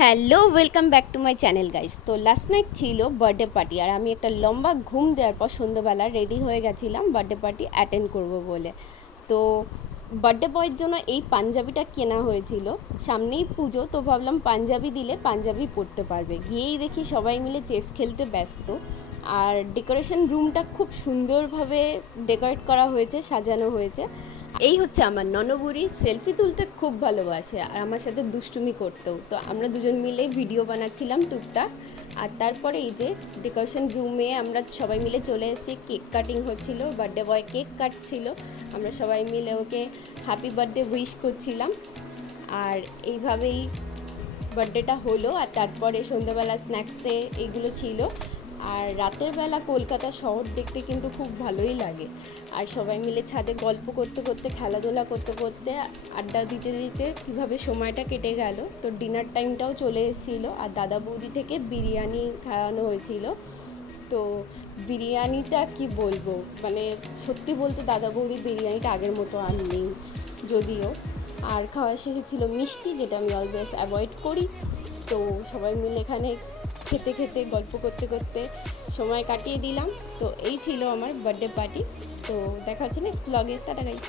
Hello welcome back to my channel guys. তো last night ছিল birthday party, আর আমি একটা লম্বা ঘুম দেওয়ার পর সন্ধ্যেবেলা রেডি হয়ে গেছিলাম বার্থডে পার্টি অ্যাটেন্ড করব বলে। তো বার্থডে বয়ের জন্য এই পাঞ্জাবিটা কেনা হয়েছিল, সামনেই পুজো, তো ভাবলাম পাঞ্জাবি দিলে পাঞ্জাবি পরতে পারবে। গিয়েই দেখি সবাই মিলে চেস খেলতে ব্যস্ত। আর ডেকোরেশন রুমটা খুব সুন্দরভাবে ডেকোরেট করা হয়েছে, সাজানো হয়েছে। এই হচ্ছে আমার ননবুড়ি, সেলফি তুলতে খুব ভালোবাসে আর আমার সাথে দুষ্টুমি করতেও। তো আমরা দুজন মিলে ভিডিও বানাচ্ছিলাম টুকটাক। আর তারপরে এই যে ডেকোরেশন রুমে আমরা সবাই মিলে চলে এসেছি, কেক কাটিং হচ্ছিল, বার্থডে বয় কেক কাটছিল, আমরা সবাই মিলে ওকে হ্যাপি বার্থডে উইশ করছিলাম। আর এইভাবেই বার্থডেটা হলো। আর তারপরে সন্ধ্যাবেলা স্ন্যাক্সে এইগুলো ছিল। আর রাতের বেলা কলকাতা শহর দেখতে কিন্তু খুব ভালোই লাগে। আর সবাই মিলে ছাদে গল্প করতে করতে, খেলাধুলা করতে করতে, আড্ডা দিতে দিতে কীভাবে সময়টা কেটে গেল। তো ডিনার টাইমটাও চলে এসেছিলো, আর দাদা বৌদি থেকে বিরিয়ানি খাওয়ানো হয়েছিল। তো বিরিয়ানিটা কি বলবো, মানে সত্যি বলতে দাদা বৌদি বিরিয়ানিটা আগের মতো আর নেই যদিও। আর খাওয়া শেষে ছিল মিষ্টি, যেটা আমি অলওয়েজ অ্যাভয়েড করি। তো সবাই মিলে এখানে খেতে খেতে গল্প করতে করতে সময় কাটিয়ে দিলাম। তো এই ছিল আমার বার্থডে পার্টি। তো দেখা হচ্ছে নেক্সট ব্লগে। Tata guys.